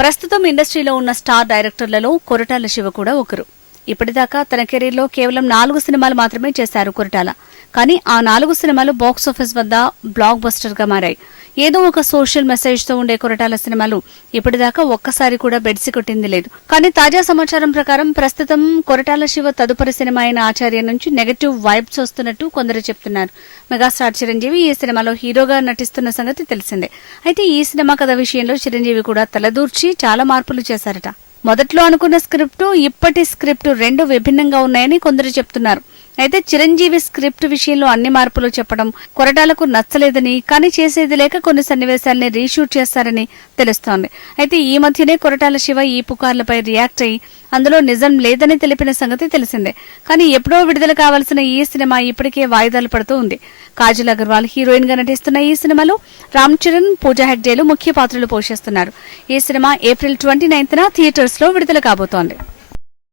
ప్రస్తుతం ఇండస్ట్రీలో ఉన్న స్టార్ డైరెక్టర్లలో కొరటాల శివ కూడా ఒకరు. ఇప్పటిదాకా తన కెరీర్లో కేవలం నాలుగు సినిమాలు మాత్రమే చేశారు కొరటాల. కానీ ఆ నాలుగు సినిమాలు బాక్స్ ఆఫీస్ వద్ద బ్లాక్ బస్టర్గా మారాయి. ఏదో ఒక సోషల్ మెసేజ్తో ఉండే కొరటాల సినిమాలు ఇప్పటిదాకా ఒక్కసారి కూడా బెడ్సి కొట్టింది లేదు. కానీ తాజా సమాచారం ప్రకారం ప్రస్తుతం కొరటాల శివ తదుపరి సినిమా అయిన ఆచార్య నుంచి నెగటివ్ వైబ్స్ వస్తున్నట్టు కొందరు చెప్తున్నారు. మెగాస్టార్ చిరంజీవి ఈ సినిమాలో హీరోగా నటిస్తున్న సంగతి తెలిసిందే. అయితే ఈ సినిమా కథ విషయంలో చిరంజీవి కూడా తలదూర్చి చాలా మార్పులు చేశారట. మొదట్లో అనుకున్న స్క్రిప్టు ఇప్పటి స్క్రిప్టు రెండు విభిన్నంగా ఉన్నాయని కొందరు చెప్తున్నారు. అయితే చిరంజీవి స్క్రిప్ట్ విషయంలో అన్ని మార్పులు చెప్పడం కొరటాలకు నచ్చలేదని కానీ చేసేది లేక కొన్ని సన్నివేశాలని రీషూట్ చేస్తారని తెలుస్తోంది. అయితే ఈ మధ్యనే కొరటాల శివ ఈ పుకార్లపై రియాక్ట్ అయ్యి అందులో నిజం లేదని తెలిపిన సంగతి తెలిసిందే. కానీ ఎప్పుడో విడుదల కావాల్సిన ఈ సినిమా ఇప్పటికే వాయిదాలు పడుతూ ఉంది. కాజల్ అగర్వాల్ హీరోయిన్గా నటిస్తున్న ఈ సినిమాలో రామ్ చరణ్ పూజా హెగ్డేలు ముఖ్య పాత్రలు పోషిస్తున్నారు. ఈ cinema April twenty ninth theatre లో విడుదల కాబోతోంది.